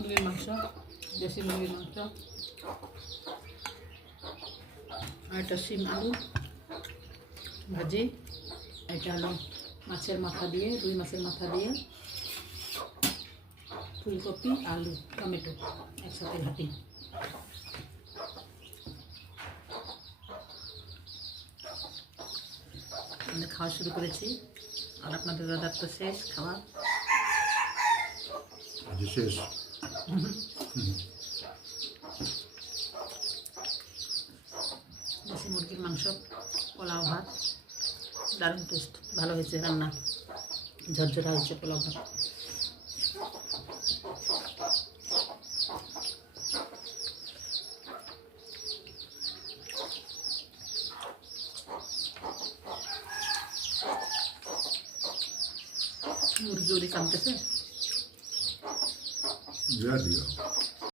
মুরগির মাংস, দেশি মুরগির মাংস। আর এটা শিম আলু ভাজি। এটা হলো মাছের মাথা দিয়ে, রুই মাছের মাথা দিয়ে ফুলকপি, আলু, টমেটো একসাথে ঘাটি। আমরা খাওয়া শুরু করেছি, আর আপনাদের দাদার তো শেষ খাওয়া। শেষ। দেশি মুরগির মাংস, পোলাও ভাত, দারুণ টেস্ট, ভালো হয়েছে রান্না, ঝরঝরা হয়েছে পোলাও ভাত। মুরগি ওরি কামতেছে। যা দিও।